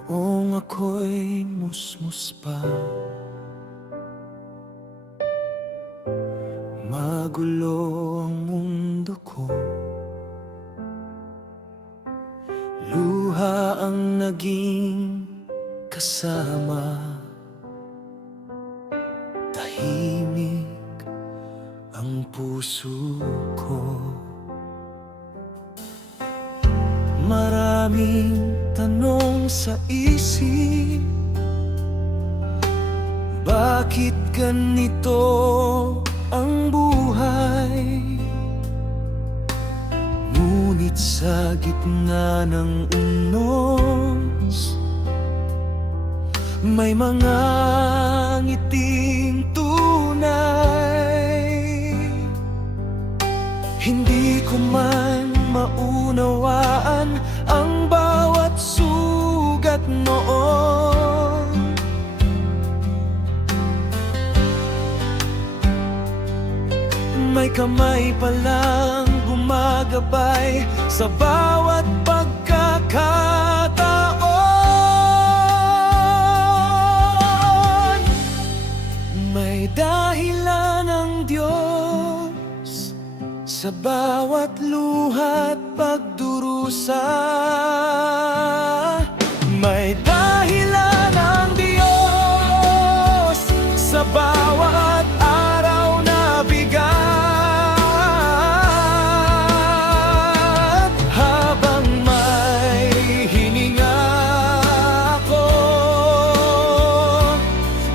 Noong ako'y musmus pa, magulo ang mundo ko. Luha ang naging kasama, tahimik ang puso ko. Maraming tanong sa isip, bakit ganito ang buhay? Ngunit sa gitna ng unos, may mga ngiting tunay. Hindi ko man maunawaan ang bawat sugat noon. May kamay palang gumagabay sa bawat pagkakataon. May dahilan ang Diyos sa bawat luha't pagdurusa. May dahilan ang Diyos sa bawat araw na bigat. Habang may hininga ako,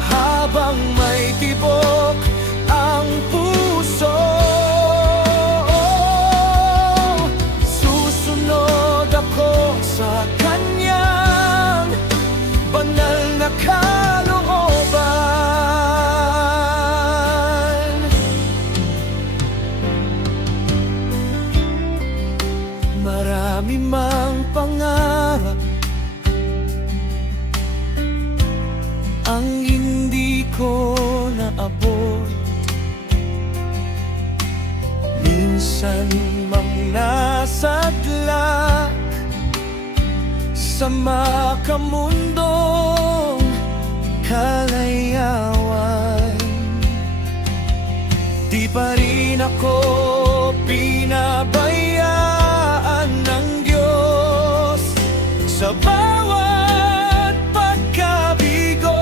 habang may tibok ang puso, sa kanyang banal na kalooban. Marami mang pangarap ang hindi ko naabot. Minsan mang nasadla sa makamundong kalayawan, di pa rin ako pinabayaan ng Diyos sa bawat pagkabigo.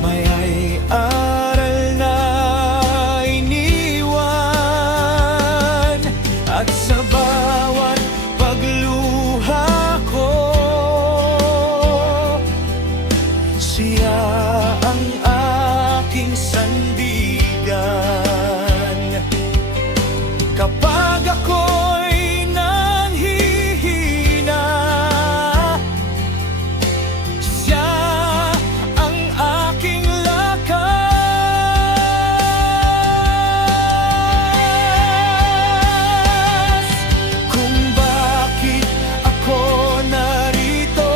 May aral na iniwan, at sa bawat pagluha ko, siya ang aking sandigan. Kapag ako'y nanghihina, siya ang aking lakas. Kung bakit ako narito,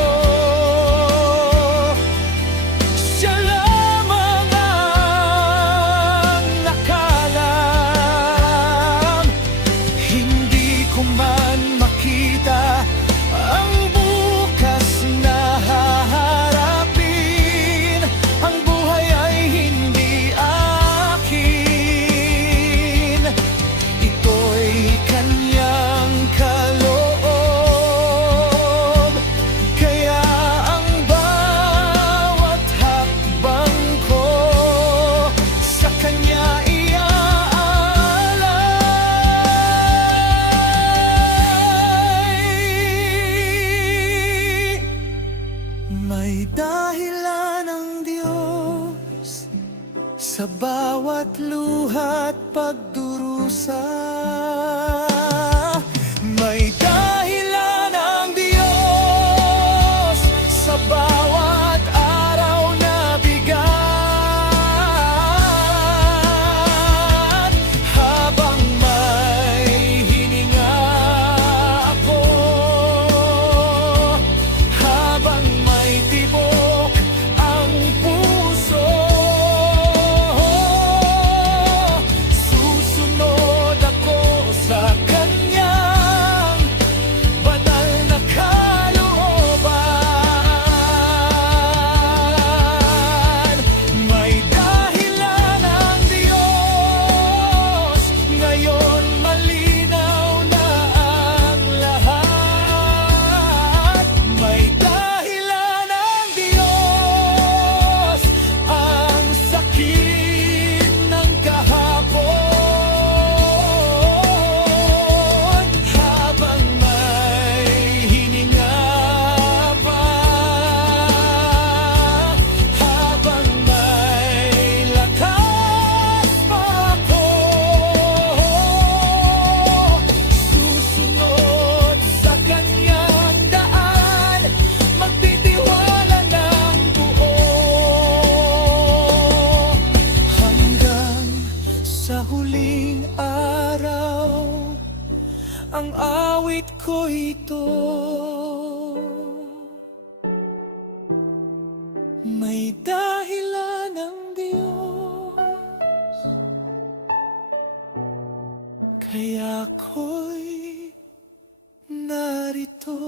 siya lamang ang nakalam. Hindi ko man makita ang bukas na haharapin. Ang buhay ay hindi akin, ito'y kanyang kaloob. Kaya ang bawat hakbang ko sa kanya iaalay. May dahilan ang Diyos sa bawat luha't pagdurusa. May dahilan ang Diyos sa bawat araw na bigat. Habang may hininga ako, habang may tibok ang puso, susunod ako ang awit ko ito. May dahilan ang Diyos, kaya ako'y narito.